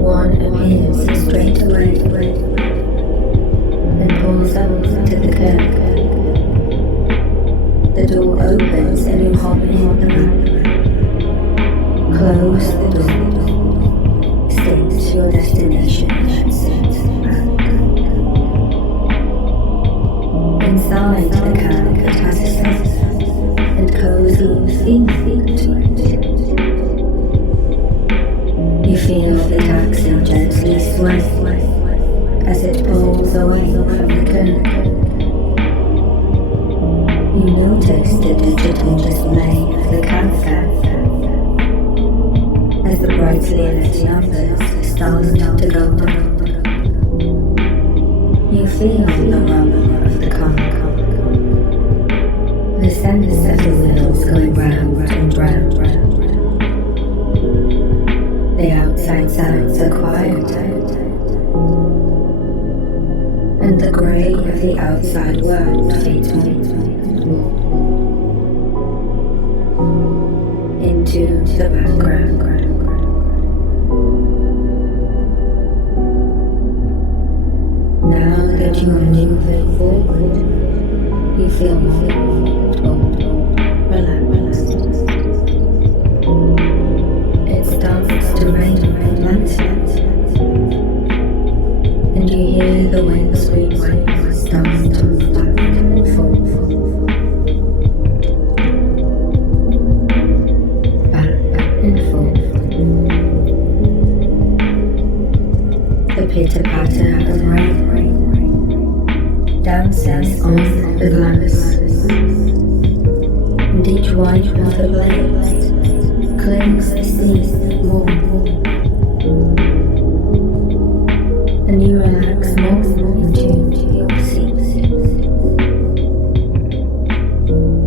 One appears straight away, door opens and you hop in the back. Close the door. Stick to your destination and sit back. Inside the cab, it has a safe and cozy feeling to it. You feel the taxi gently sway as it pulls away from the curb. You notice the digital display of the cab fare as the brightly lit numbers start to go up. You feel the rumble of the car, the sense of the wheels going round and round. The outside sounds are quiet, and the grey of the outside world fades more into the background. Now that you are moving forward, you feel more relaxed. It starts to rain lightly, and you hear the windscreen waves start to back and forth. Back and forth. The pitter-patter of rain dances on the glass, and each one of the blades clings the sea more, and you relax more into your seat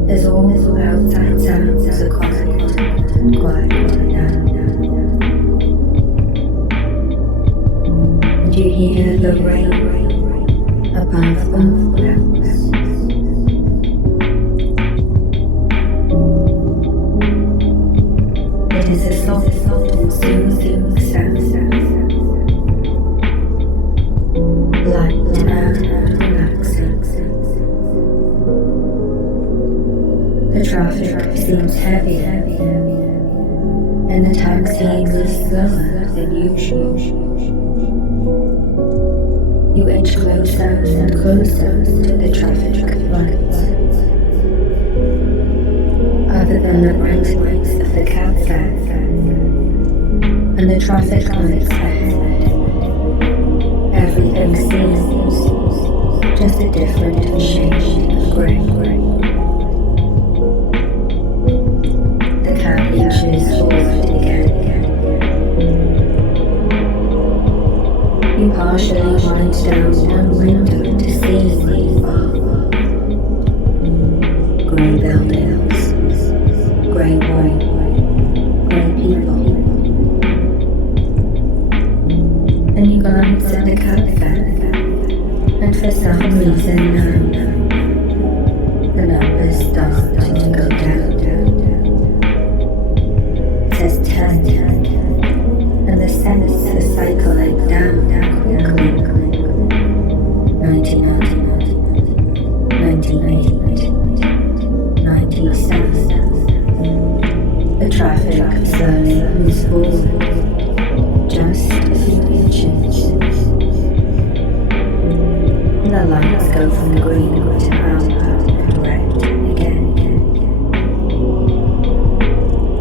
as all outside sounds are quiet now, and you hear the rain above all else. It is a soft, soothing sound, light and relaxing. The traffic seems heavy, and the taxi moves slower than usual. You inch closer and closer to the traffic lights. Other than the bright lights of the cab fare and the traffic lights ahead, everything seems just a different shade of grey. The cab inches forward again. You partially wind down one window to see the far. Grey buildings, grey white, grey people. And you glance at the cab fare, and for some reason now, the numbers start to go down. It says 10, and the cents are cycling down quickly. 99, 98, 97. The traffic slowly moves forward, just a few inches. The lights go from green to amber and red again.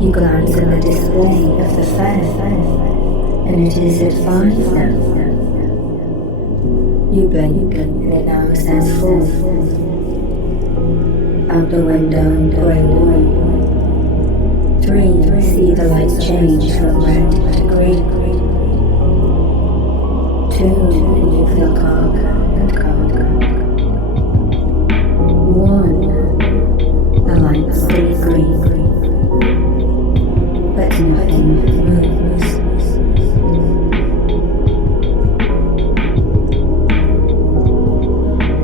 You glance at the display of the fare, and it is at 5 now. You blink and it now says 4. Out the window, grey wall. 3, see the lights change from red to green. 2, and you feel calm and calm. 1, the lights stay green, but nothing moves.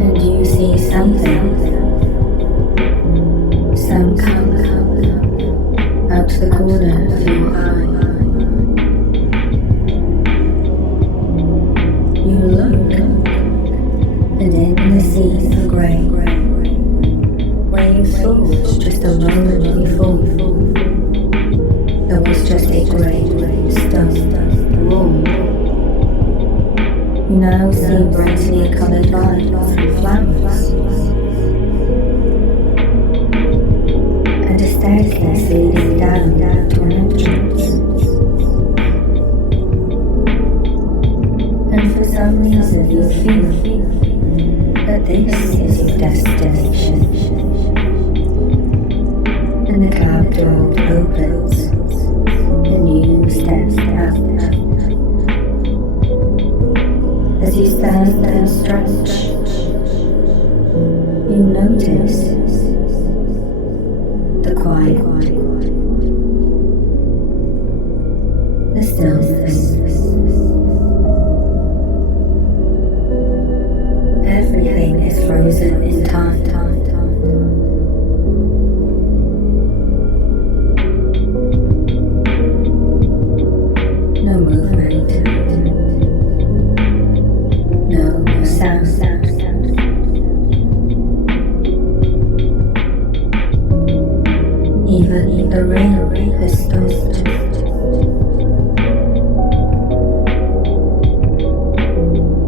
And you see something, some color, out the corner of your eye. You look, and in the sea of grey, where you thought door opens, and you step out. As you stand and stretch, you notice the quiet, the stillness. Everything is frozen in time. No movement, no sound. Even the rain has stopped.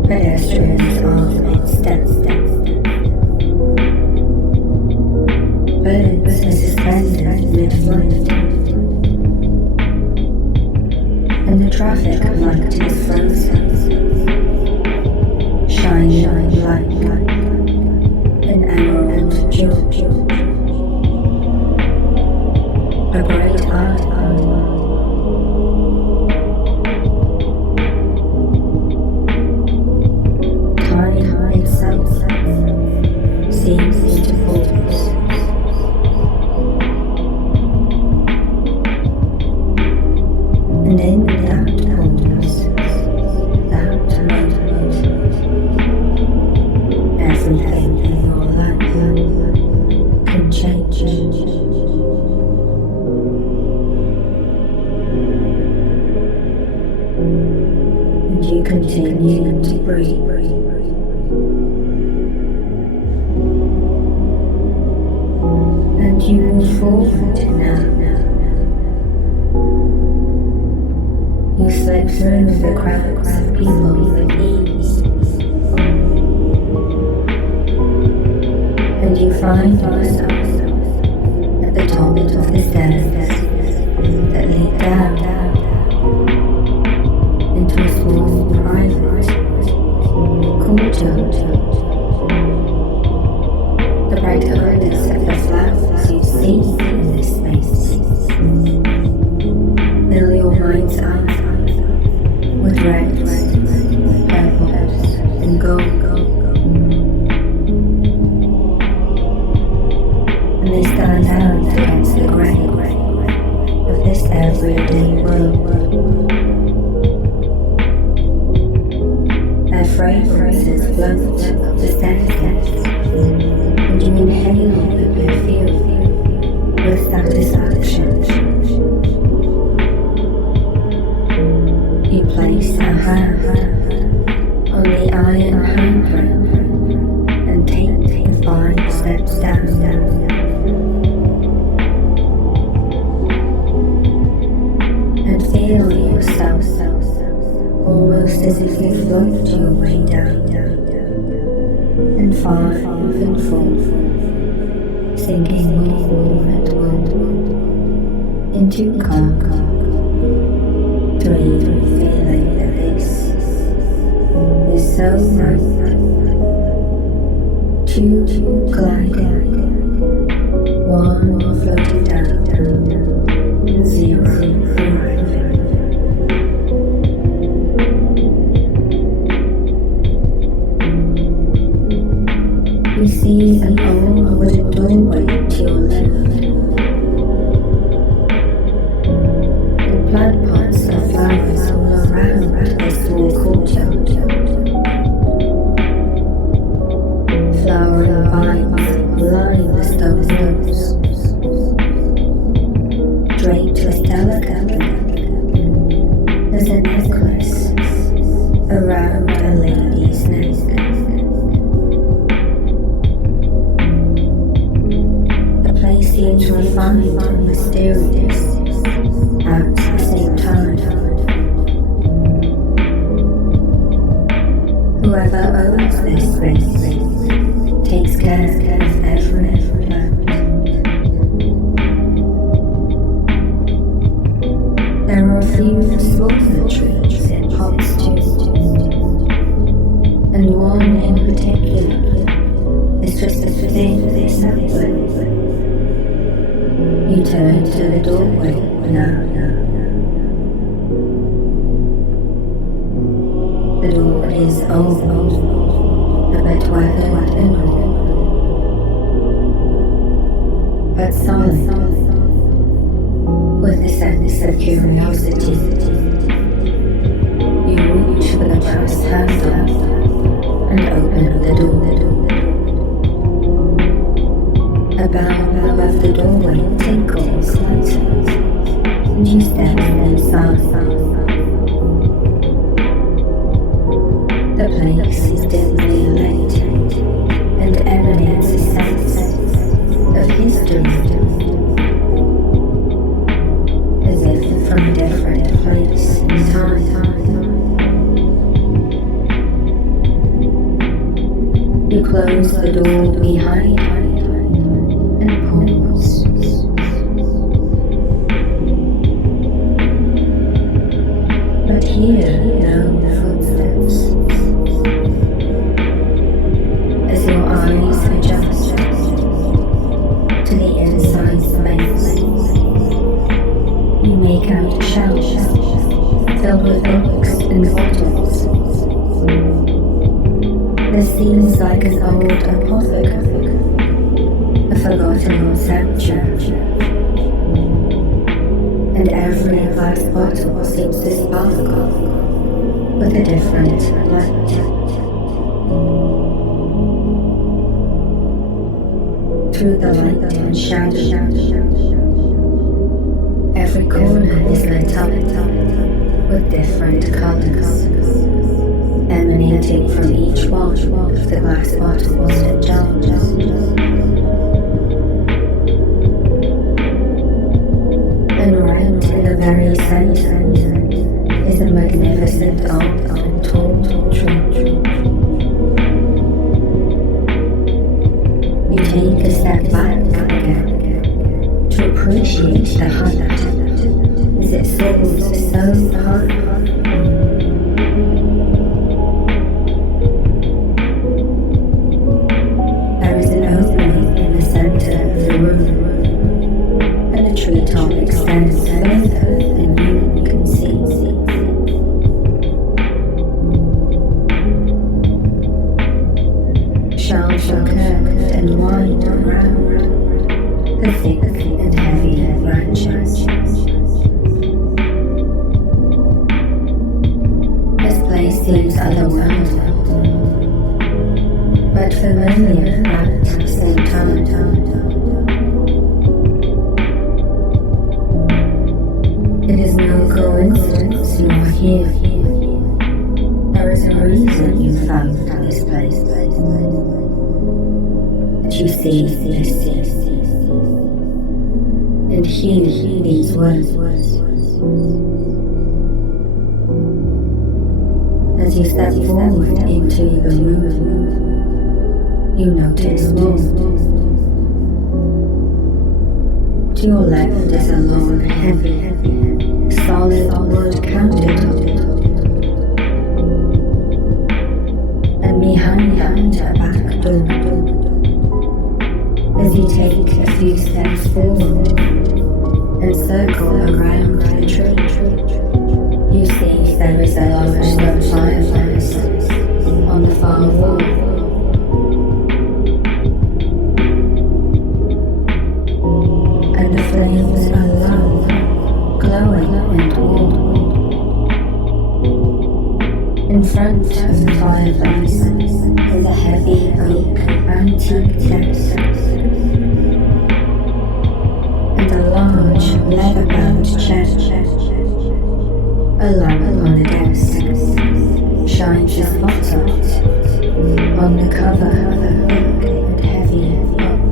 Pedestrians are in step. Birds are suspended mid-flight, and the traffic light is frozen, shining like an emerald jewel. A bright eye, time itself seems to pause. And in that pause, that moment, everything in your life can change. And you continue to breathe. And you move forward now. You slip through the crowds of people with ease. And you find yourself at the top of the stairs that lead down into a small private courtyard. The bright colours of the flowers you see in this space fill your mind's eye with reds, purples, and gold. And they stand out against the grey of this everyday world. Their fragrances float up the staircase, and you inhale the perfume with satisfaction. You place a hand on the iron handbrake and take 5 steps down. And feel yourself almost as if you float your way down, and 5 and 4, sinking more and more into calm. 3, feeling that this is so right. 2, gliding. 1, floating down. 0, arriving. You see an old wooden doorway to your left, and plant pots of flowers all around this small courtyard. Flowering vines line the stone walls, draped as delicately as a necklace around a lady's neck. Seems refined and mysterious at the same time. Whoever owns this space takes care of every plant. There are a few smaller trees in pots too, and one in particular is just a thin sapling, You turn to the doorway now. The door is old, a bit weathered and old, but solid, with a sense of curiosity. You reach for the brass handle and open the door. A bell above the doorway tinkles slightly, and you step inside. The place is dimly lit and emanates a sense of history, as if from a different place and time. You close the door behind and pause. But hear no footsteps. As your eyes adjust to the inside space, you make out shelves filled with books and bottles. This seems like an old apothecary, a forgotten sanctuary, and every glass bottle seems to sparkle with a different light. Through the light and shadow, every corner is lit up with different colors, emanating from each one of the glass bottles and jars. And right in the very center is a magnificent old and tall tree. You take a step back again to appreciate the height as it soars so high. There is an opening in the center of the room, and the treetop extends further than you can see. Shelves are curved and wide around the thick and heavy branches. This place seems otherworldly, but familiar at the same time. It is no coincidence you are here. There is a reason you found this place. That you see this, and hear these words. As you step forward into the room, you notice more. To your left is a long, heavy, solid wood countertop, and behind that a back door. As you take a few steps forward and circle around the tree, you see there is a large stone fireplace on the far wall. And the flames are low, glowing and warm. In front of the fireplace is a heavy oak antique desk and a large leather-bound chair. A lamp on the desk shines a spotlight on the cover of a thick and heavy book.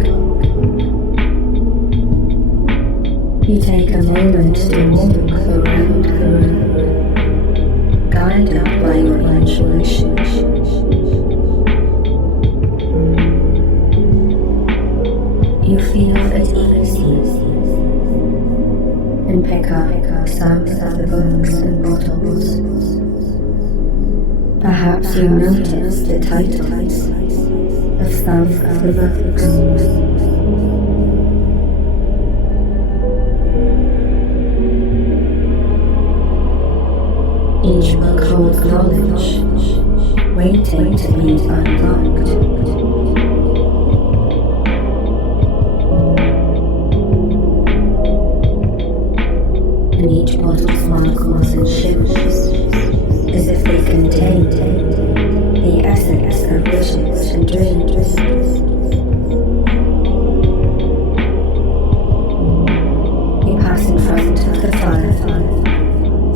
You take a moment to walk around the room, guided by your intuition. You feel at ease and pick up some of the books and bottles. Perhaps you notice the titles of some of the books. hold knowledge, waiting to be unlocked. And each bottle sparkles and shimmers as if they contain the essence of visions and dreams. You pass in front of the fire,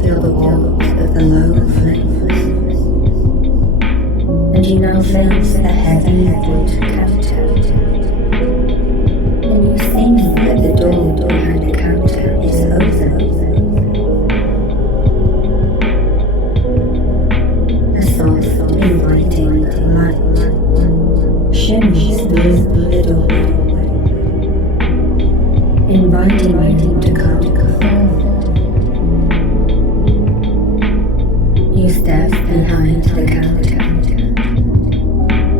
feel the warmth of the low flames, and you now face the heavy wood counter. And you see that the door behind the counter is open. A soft, inviting light shimmers through the doorway, inviting you to come forward. You step behind the counter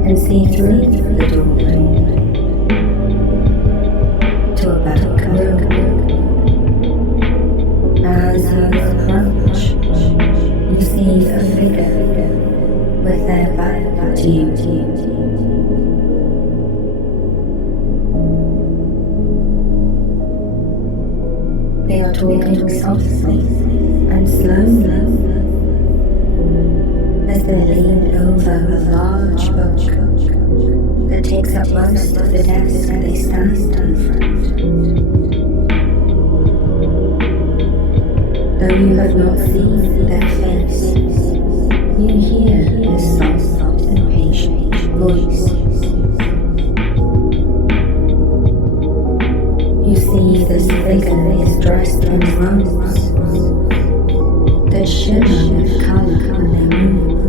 and see through the doorway to a back room. As you approach, you see a figure with their back to you. They are talking softly and slowly as they lean over a large book that takes up most of the desk they stand in front. Though you have not seen their face, you hear their soft and patient voice. You see this figure is dressed in robes that shimmer with colour when they move,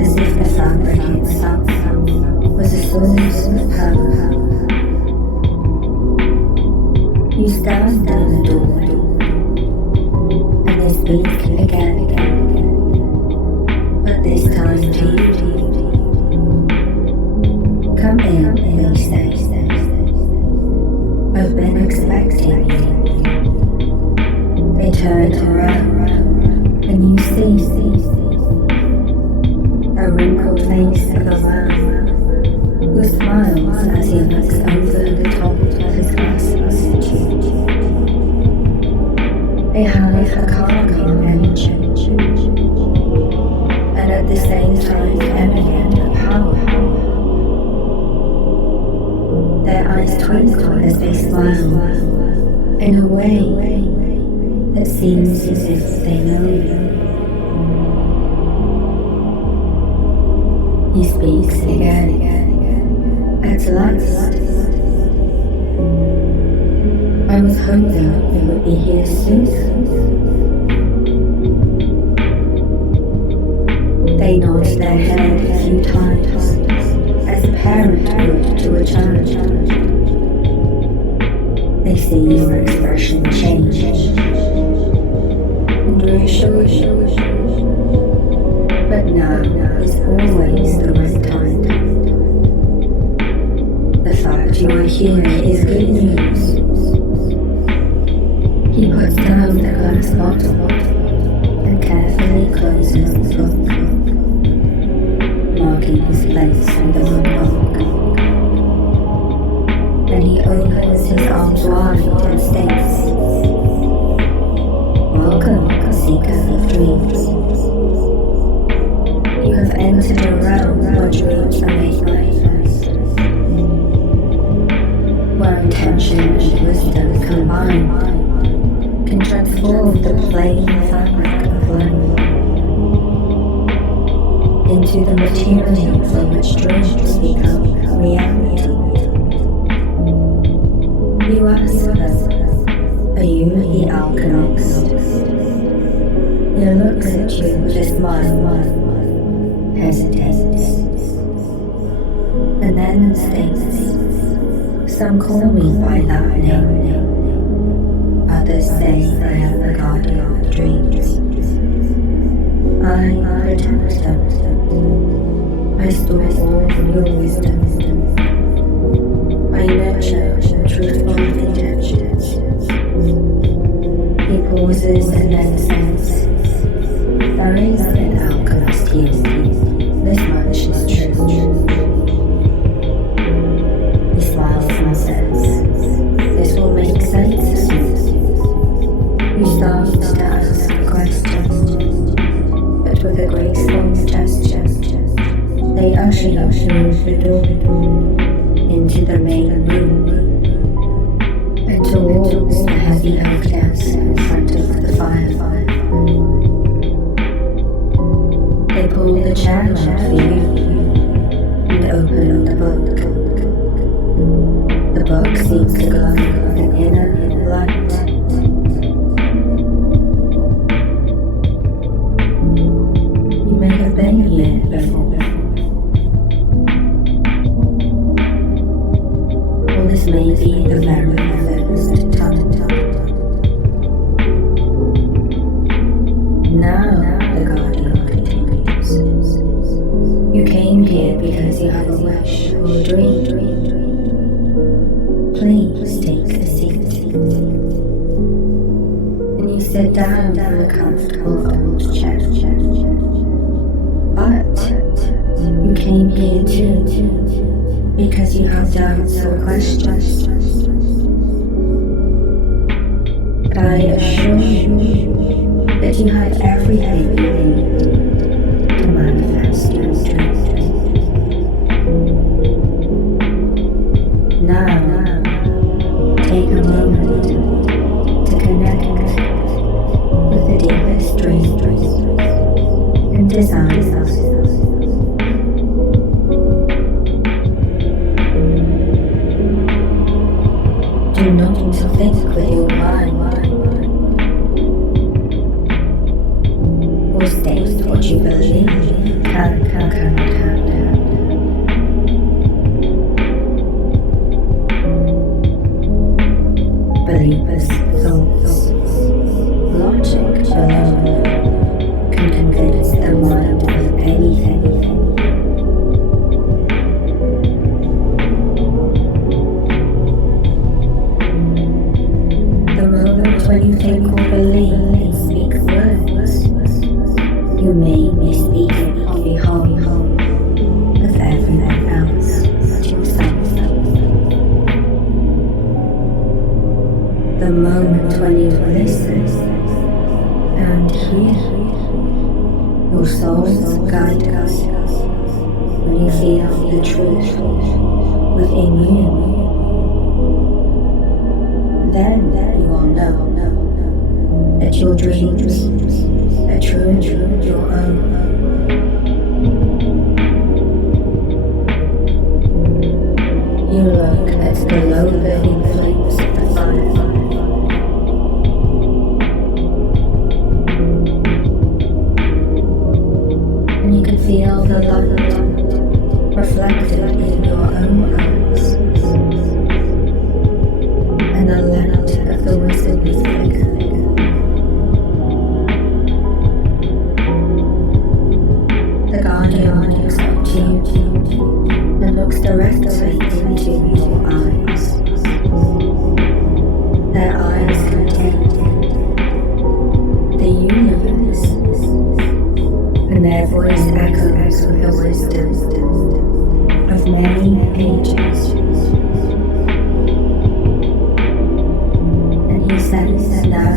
as if the fabric itself was a source of power. You stand in the doorway, and they speak again, but this time to you. Come in, they say. I've been expecting you. They turn around, and you see a wrinkled face of a man who smiles as he looks over the top of his glasses. They have a calming energy, and at the same time emanate a power. Their eyes twinkle as they smile in a way that seems as if they know you. He speaks again. At last. I was hoping you would be here soon. They nod their head a few times, as a parent would to a child. They see your expression change and reassure you. But now is always the right time. The fact you are here is good news. He puts down the glass bottle and carefully closes the book, marking his place in the book. Then he opens his arms wide and states, "Welcome, seeker of dreams. You have entered a realm where dreams are made manifest, where intention and wisdom combined can transform the plain fabric of life into the material from which dreams become reality." You ask us, "Are you the alchemist?" He looks at you with a smile, hesitates, and then states, "Some call me by that name. Others say I am the guardian of dreams. I protect them. I store all your wisdom. I nurture truthful intentions." He pauses and then says, afterglow, the inner light. You may have been here before. Or this may be the very first time. Now, the Guardian continues. You came here because you had a wish or dream. Please take a seat. And you sit down in a comfortable old chair. But you came here too because you have doubts or questions. But I assure you that you have everything you need to manifest your dreams. Now, take a moment to connect with the deepest dreams and desires. Do not think with your mind or state what you believe cannot happen. Believers' thoughts, logic alone can convince the mind of anything. The moment when you think or believe and speak words, you may be speaking on behalf of everyone else but yourself. The moment when you listen and hear your soul's guidance, when you feel the truth within you, then you will know that your dreams are truly your own. You look at the low burning flames of the fire. And you can feel the light reflected in your own eyes. And the light of the wisdom is bigger. The Guardian looks up to you and looks directly into your eyes. Their eyes contain the universe, and their voice echoes with the wisdom of many ages. And he says, now,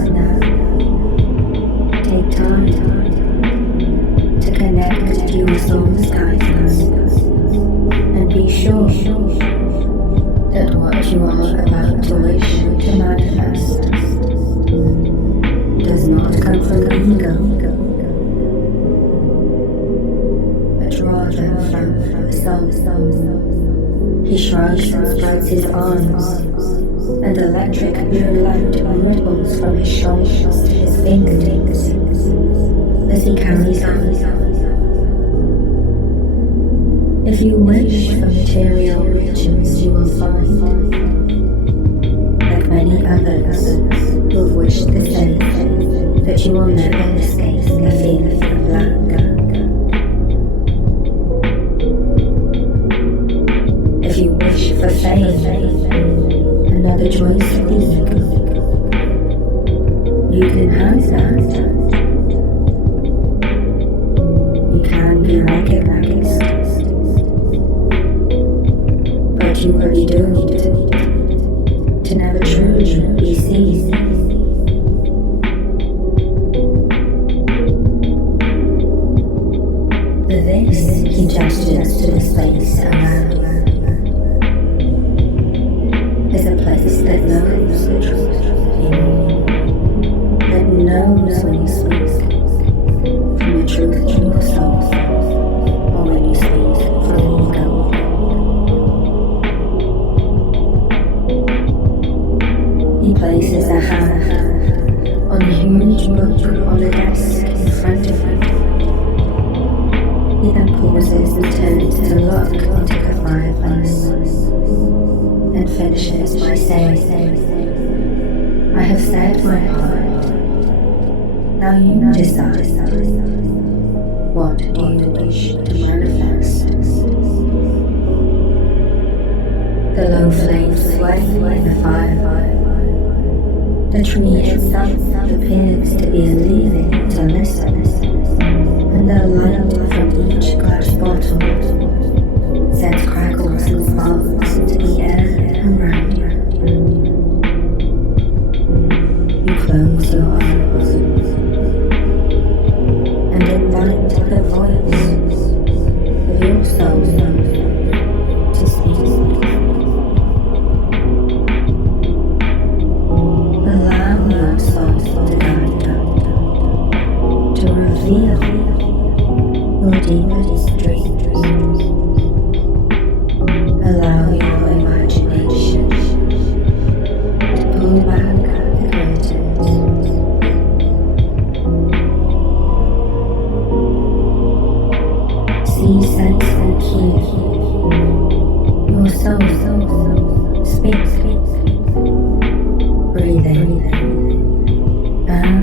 take time to connect to your soul's guidance, and be sure that what you are about to wish to manifest does not come from ego, but rather from the soul. He shrugs and spreads his arms, and electric blue light ripples from his shoulders to his fingertips as he carries on. If you wish for material riches, you will find, like many others who have wished the same, that you will never escape the feeling of lack. If you wish for fame, another choice for ego, you can have that. You can be recognized, but you are doomed to never truly be seen. This, he gestures to the space around, is a place that knows the truth in you, that knows when you speak from the truth in your soul, or when you speak from ego. places a hand on a huge book on a desk in front of him. He then pauses and turns to look into the fireplace and finishes by saying, I have said my part. Now you decide. What do you wish to manifest? The low flames sway in the fire. The tree itself appears to be leaning to listen, and the light from each glass bottle sends crackles and sparks into the air around you. You close your eyes and invite the voice of your soul to speak. Allow your soul to guide you, to reveal your deepest dreams. Allow your imagination to pull back the curtains. See, sense and hear your soul speak. Breathe in and out.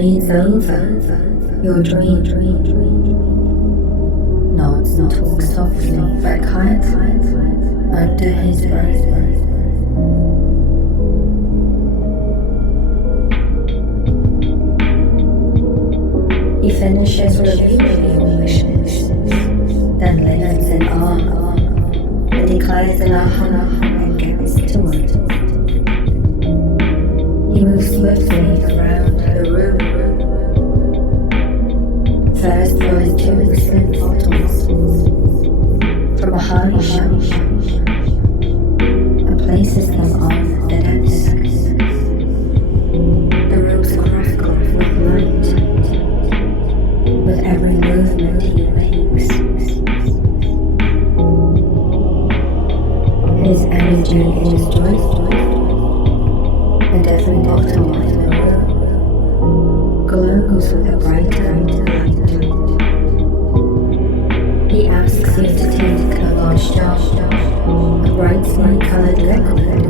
breathes over your dream. Nods and talks softly but kindly under his breath. He finishes reviewing your wishes, then lifts an arm and declares an ahana and gets to it. He moves swiftly around the room. First throws 2 slim bottles from a high shelf and places them on the desk. The rooms crackle with light with every movement he makes. His energy is joyful, and every bottle in the room glows with a brighter light. He asks you to take a large jar of brightly colored liquid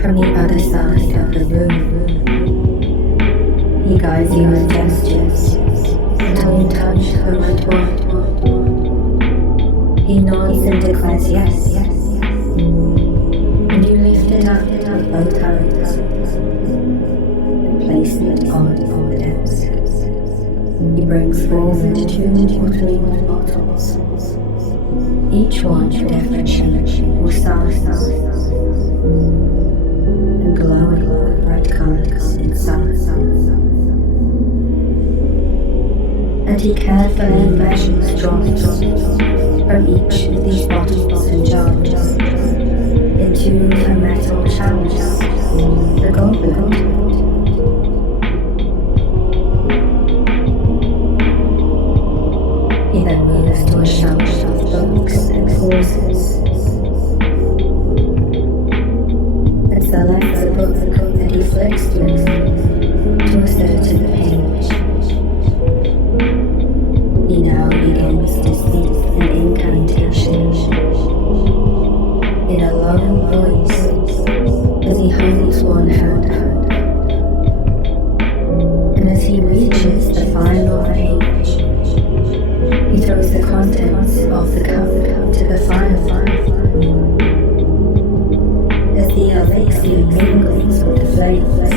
from the other side of the room. He guides you with gestures until you touch the red one. He nods and declares yes, and you lift it up with both hands and place it on the desk. He brings forward 2 or 3 more bottles, each one a different shape or size, and glowing with bright colors inside. And he carefully measures drops from each of these bottles and jars into a metal chalice, the goblet. He then moves to a shelf of books and pauses and selects a book that he flicks through to a certain page. He now begins to speak an incantation in a low voice as he holds one hand out. And as he reaches the final page, he throws the contents of the cup to the fire. As the elixir mingles with the flames,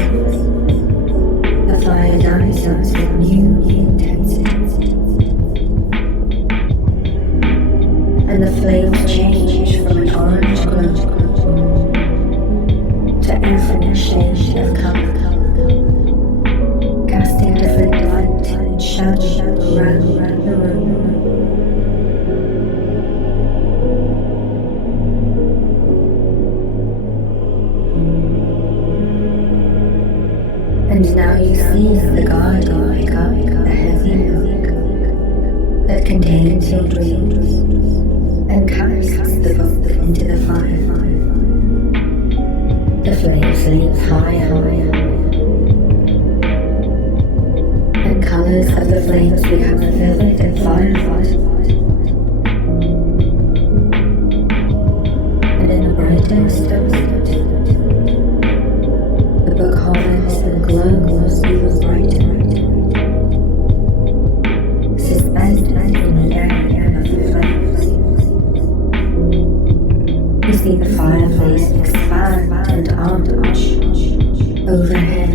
the fire rises with new intensity. And the flames change from an orange glow to infinite shades of color, casting different light and shadow around the room. And now you see the guardian pick up a heavy book that contains your dreams and casts the book into the fire. The flames leap higher, and colors of the flames become vivid and violent. And in the brightest moment, the book hovers and glows even brighter, suspended in the air of the flames. You see the fireplace expand and arch overhead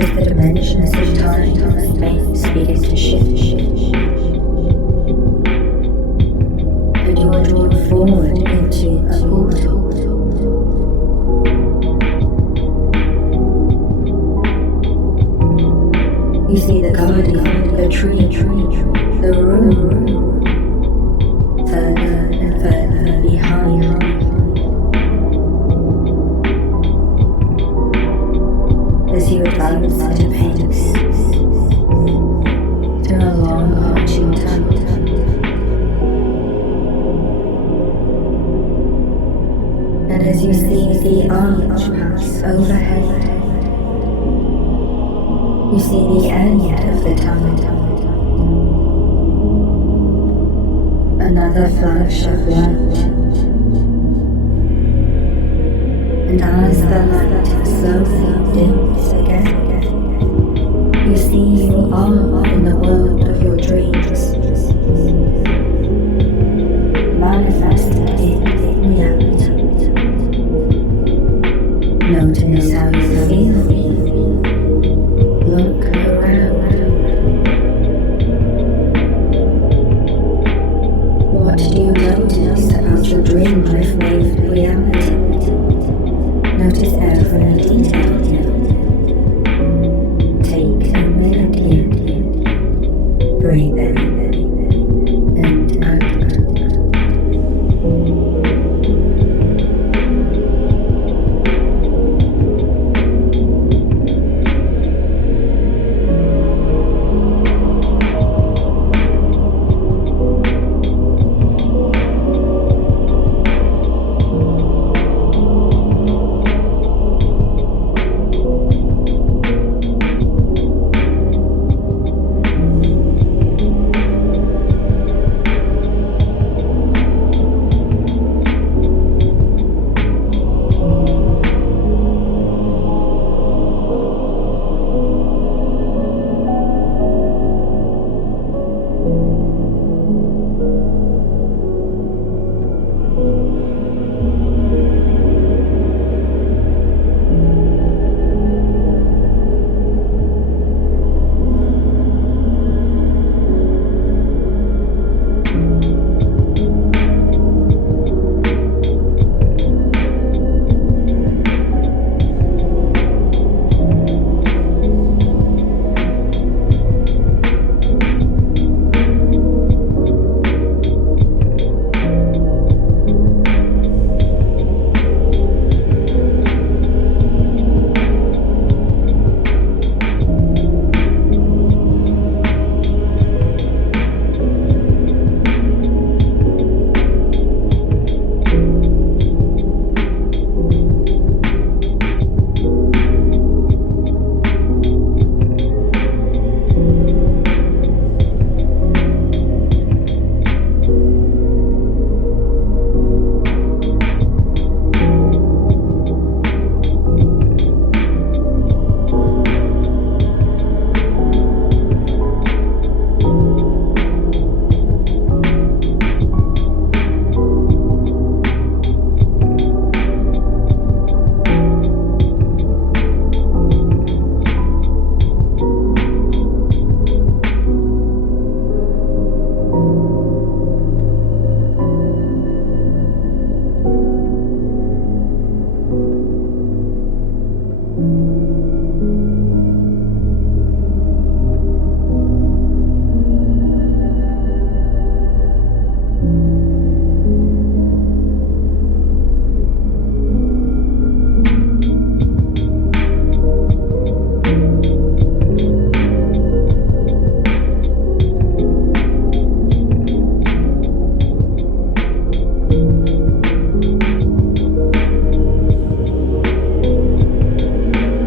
as the dimensions of time and space begin to shift, and you are drawn forward into a portal. You see the garden, the tree, the room, further and further behind. As you advance at a pace through a long arching tunnel, and as you see the arch pass overhead, you see the end of the tunnel. Another flash of light, and as the light slowly notice how you feel. Look around. What do you notice about your dream life with reality? Notice every detail. Take a minute here. Breathe in and out.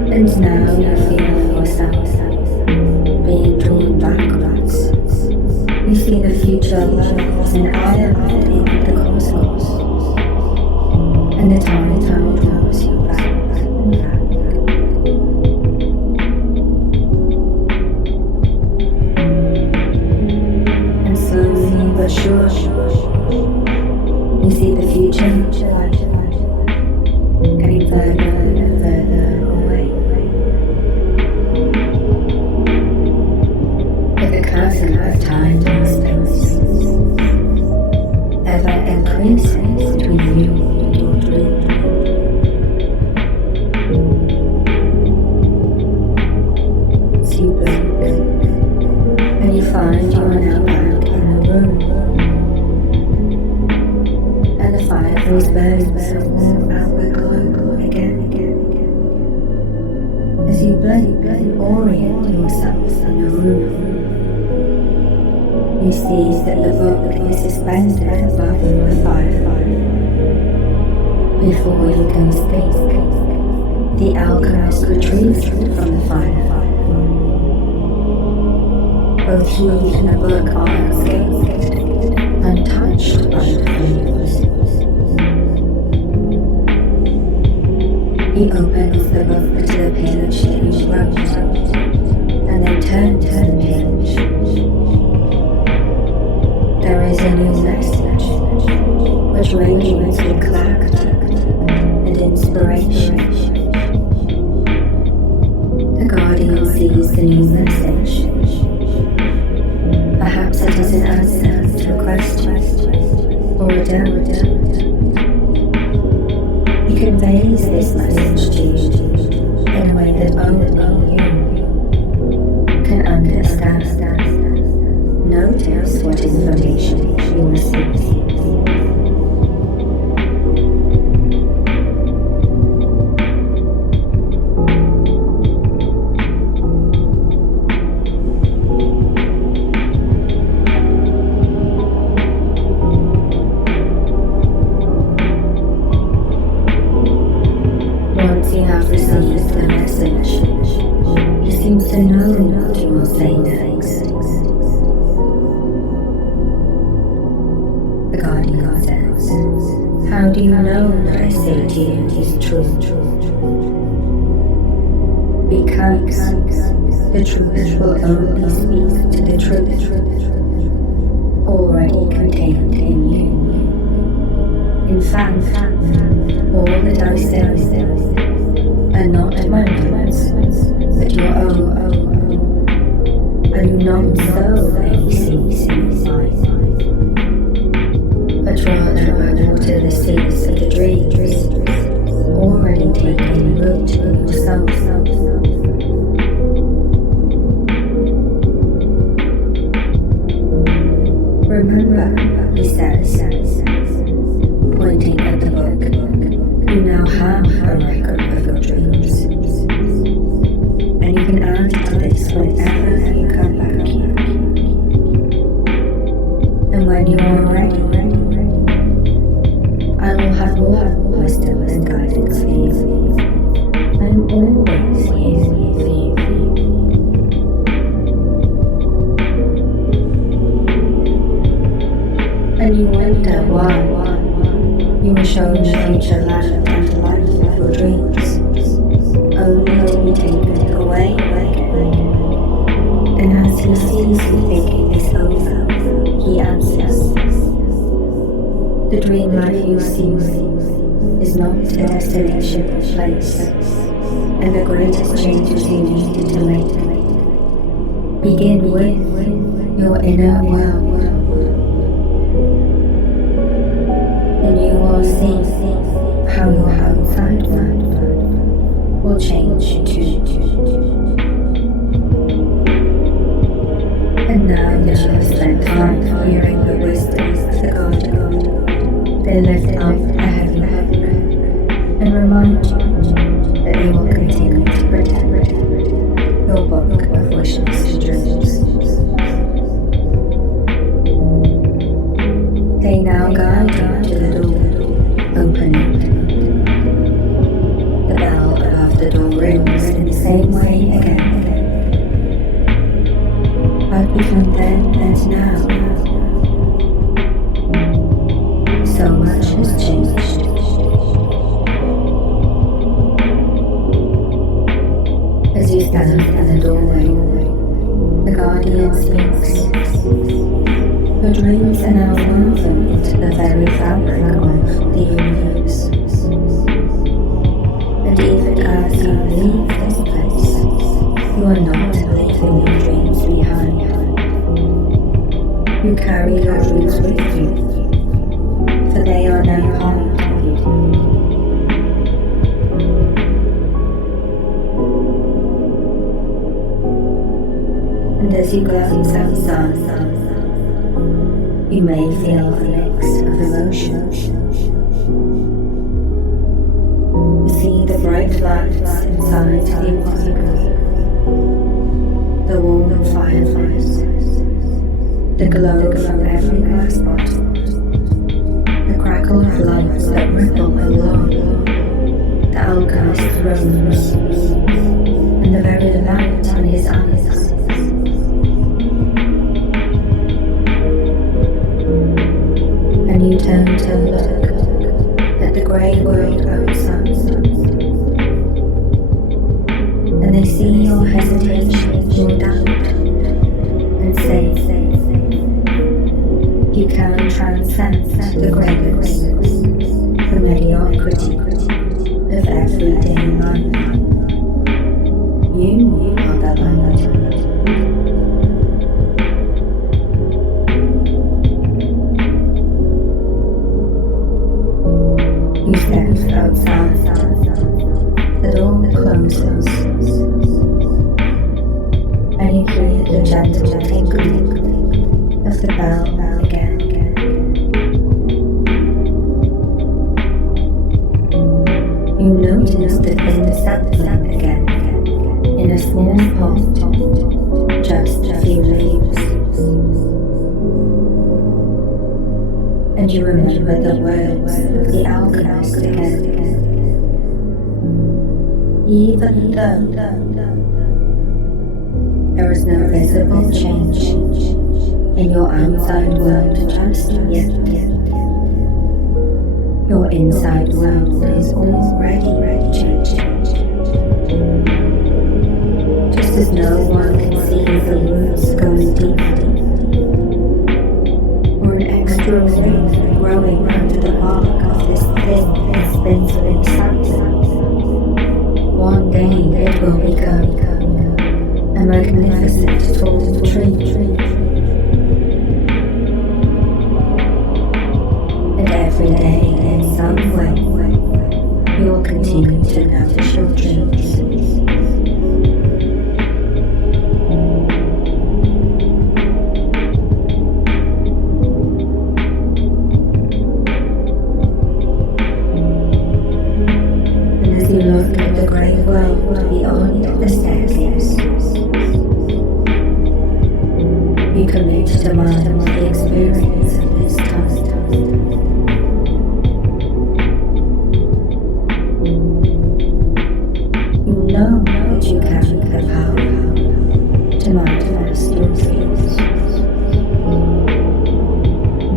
And now you feel yourself being drawn backwards. You see the future as an island in the cosmos, and the time pulls you back and back. And slowly but surely, you see the future getting further and further away. With the curtain of time and space ever increasing between you and your dream. As you blink, and you find you are now back in the room, and the fireplace burns a warm outward glow again. As you blink and orient yourself in the room, you see that the book is suspended above the fire. Before you can speak, the alchemist retrieves it from the fire. Both he and the book are unscathed, untouched by the flames. He opens the book to the page that you wrote, and then turns to the page. There is a new message, which radiates with clarity and inspiration. new message. Perhaps it is an answer to a question or a doubt. He conveys this message to you in a way that only you can understand. Notice what information you receive. Once you have received the message, he seems to know what you will say next. The guardian says, "How do you know what I say to you is true?" Because the truth will only speak to the truth already contained in you. In fact, all that I say are not moments, but your own. I do not sow any seeds in your mind, but rather I water the seeds of the dreams already taking root in your soul. Remember, he says, pointing at the book, you now have a record of your dreams, and you can add to this whenever you come back here. And when you are ready, I will have more wisdom and guidance for you. I'm always here for you. And you wonder why you were shown the future land and life of your dreams, only to be taken away again. And as he sees you thinking this over, he answers, the dream life you see is not a destination or place, and the greatest changes you need to make begin with your inner world. And you will see how your outside world will change too. And now that you have spent time hearing the wisdom of the God, they lift up a heavy hand and remind you that they will continue to protect your book of wishes and dreams. They now guide you to the door, open it. The bell above the door rings in the same way again. But between then and now, so much has changed. As you stand in the doorway, the guardian speaks. Your dreams are now woven into the very fabric of the universe. And even as you leave this place, you are not leaving your dreams behind. You carry your dreams with you, for they are now part of you. And as you glance outside, you may feel a mix of emotions. You see the bright lights inside the apartment, the warm fireflies, the glow from every glass bottle, the crackle of lights that ripple along the alchemist's thrones, and the very light in his eyes. And you turn to look at the grey world outside, and they see your hesitation, your doubt, and say, you can transcend the greatness, the mediocrity of everyday life. and you hear the gentle tinkling of the bell again. You notice the thin sapling again in a small pot, just a few leaves. And you remember the words of the alchemist again. Even though there is no visible change in your outside world just yet, your inside world is already changing. Just as no one can see the roots going deep, or an extra leaf growing under the bark of this thin, spindling sapling. One day it will become a magnificent tall tree. And every day in some way you will continue to notice your dreams. You look at the grey world beyond the staircase. You commit to mind the experience of this time. You know that you carry the power to manifest your dreams.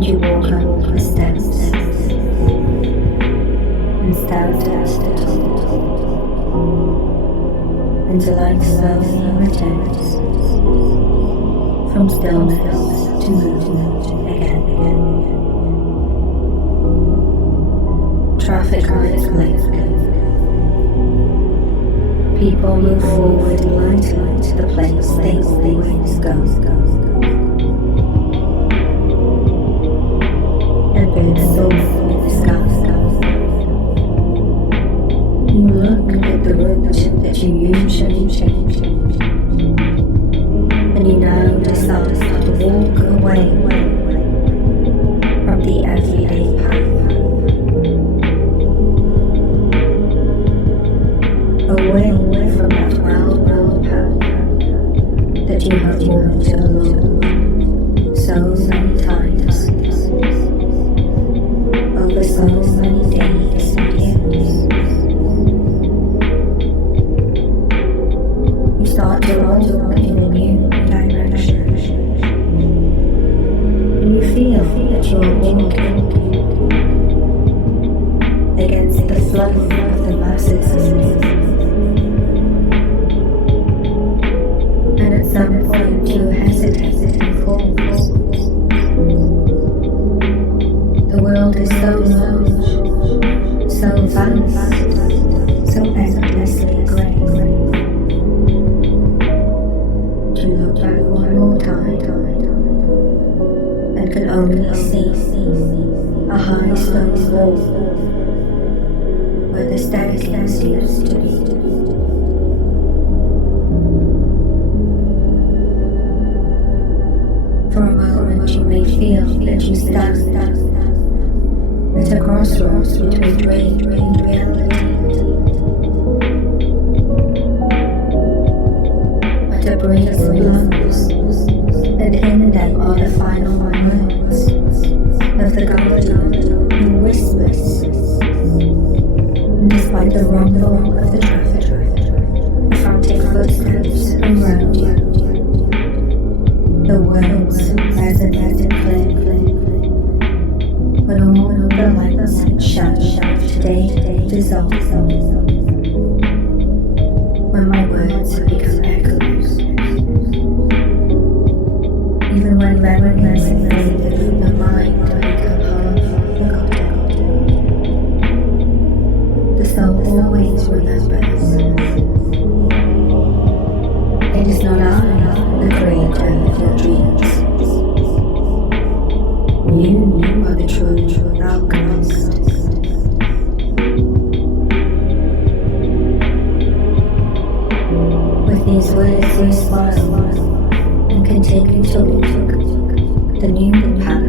You walk up the steps and stand at the top. And the light slowly returns from stillness to movement again. Traffic lights blink. People move forward lightly to the place they always go. And birds soar in the sky. You look at the route that you usually take, and you now decide to walk away from the everyday path, away from that well-worn path that you have walked alone so many times, over so many days and years. Start to roll in a new direction, and you feel that you are walking against the flow of the masses, and at some point you hesitate and pause. The world is so large, so vast, so endlessly grey. You look back one more time and can only see a high stone wall where the staircase used to be. For a moment you may feel that you stand at a crossroads between dream and reality. But a breeze blows, and in them are the final words of the guardian who whispers, despite the rumble of the traffic, frantic footsteps around you. The words resonate clear when all the lights shine today dissolve. When my words become echoes, even when memories fade from the mind and become half forgotten, the soul always remembers. It is not I, the creator of your dreams. You are the true alchemist. These words you smile and can take you to the new path.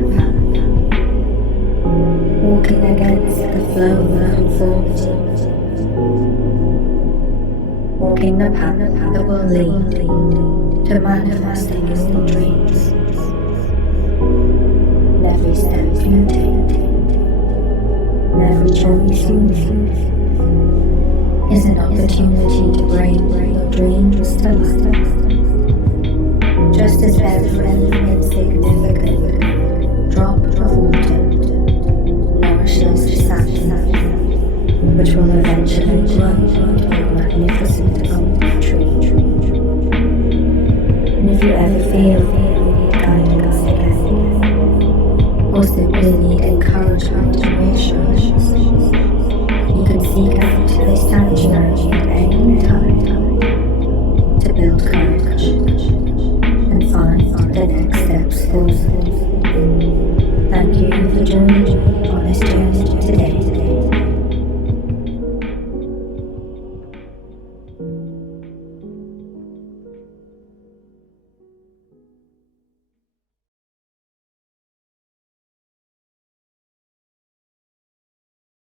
Walking against the flow of conformity. Walking the path that will lead to manifesting your dreams. And every step you take, and every choice you make, is an opportunity to bring your dreams to life. Just as every insignificant drop of water nourishes the sap, which will eventually grow into a magnificent oak tree. And if you ever feel